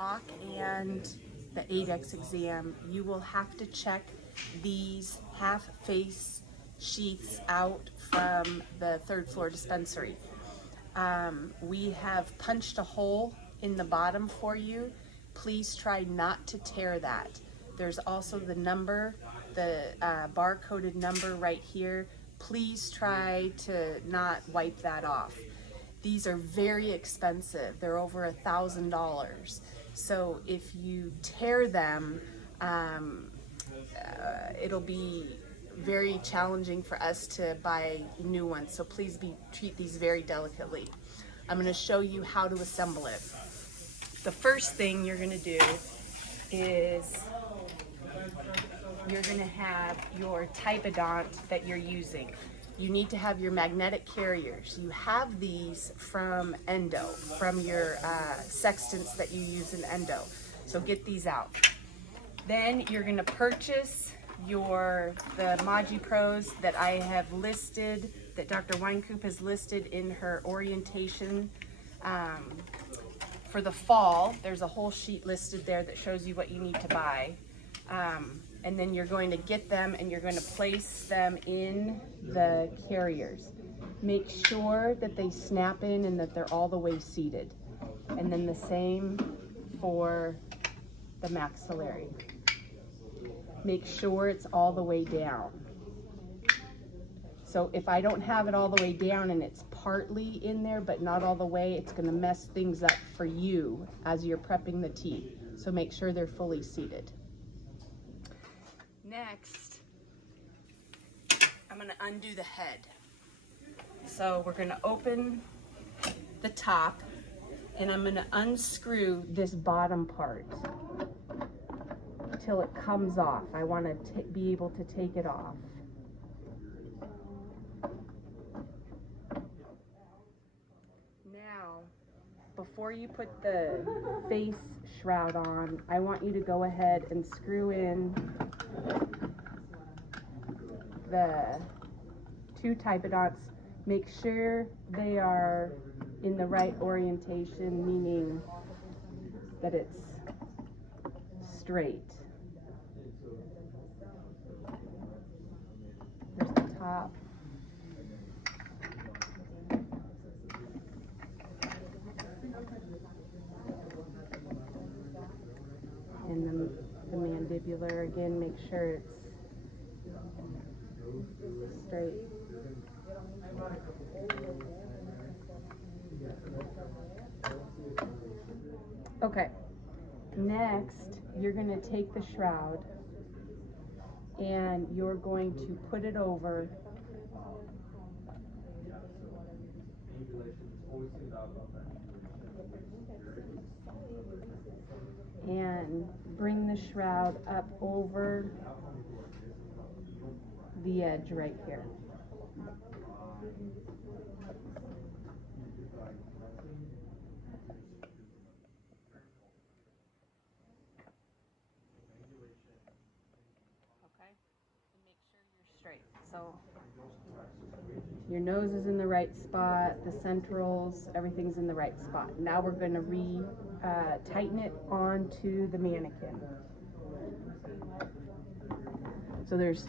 mock and the 8X exam, you will have to check these half-face sheaths out from the 3rd floor dispensary. We have punched a hole in the bottom for you. Please try not to tear that. There's also the number, the bar-coded number right here. Please try to not wipe that off. These are very expensive. They're over $1,000. So if you tear them, it'll be very challenging for us to buy new ones. So please treat these very delicately. I'm going to show you how to assemble it. The first thing you're going to do is you're going to have your typodont that you're using. You need to have your magnetic carriers. You have these from endo, from your sextants that you use in endo. So get these out. Then you're going to purchase the Maji Pros that I have listed, that Dr. Weinkoop has listed in her orientation for the fall. There's a whole sheet listed there that shows you what you need to buy. And then you're going to get them and you're going to place them in the carriers. Make sure that they snap in and that they're all the way seated. And then the same for the maxillary. Make sure it's all the way down. So if I don't have it all the way down and it's partly in there but not all the way, it's going to mess things up for you as you're prepping the teeth. So make sure they're fully seated. Next, I'm going to undo the head. So we're going to open the top and I'm going to unscrew this bottom part till it comes off. I want to be able to take it off. Now, before you put the face shroud on, I want you to go ahead and screw in the 2 typodonts. Make sure they are in the right orientation, meaning that it's straight. There's the top. And then the mandibular, again, make sure it's straight. Okay, next you're going to take the shroud and you're going to put it over and bring the shroud up over the edge right here. Okay, and make sure you're straight. So your nose is in the right spot, the centrals, everything's in the right spot. Now we're going to tighten it onto the mannequin. So there's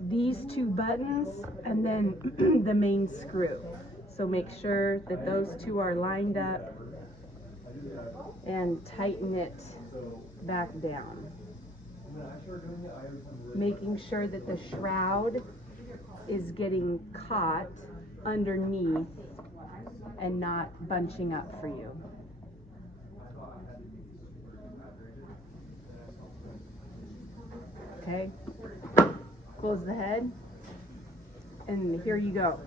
these 2 buttons and then the main screw. So make sure that those 2 are lined up and tighten it back down. Making sure that the shroud is getting caught underneath and not bunching up for you. Okay, close the head, and here you go.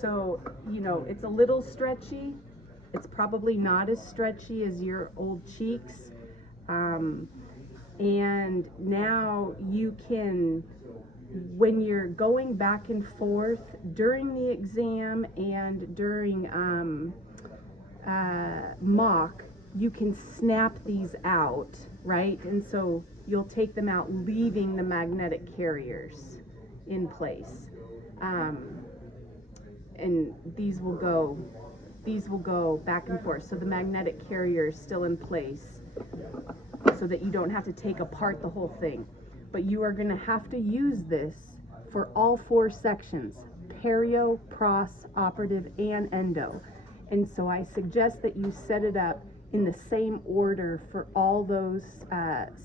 So, you know, it's a little stretchy. It's probably not as stretchy as your old cheeks. And now you can, when you're going back and forth during the exam and during mock, you can snap these out, right? And so you'll take them out, leaving the magnetic carriers in place. And these will go back and forth. So the magnetic carrier is still in place so that you don't have to take apart the whole thing. But you are going to have to use this for all 4 sections: perio, pros, operative, and endo. And so I suggest that you set it up in the same order for all those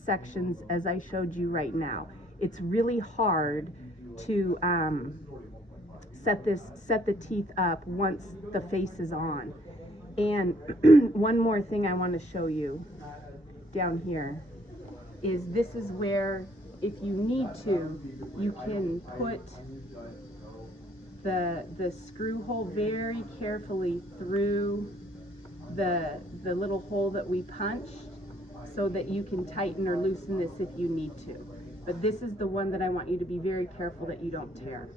sections as I showed you right now. It's really hard to set the teeth up once the face is on. And one more thing I want to show you down here is this is where, if you need to, you can put the screw hole very carefully through the little hole that we punched, so that you can tighten or loosen this if you need to. But this is the one that I want you to be very careful that you don't tear.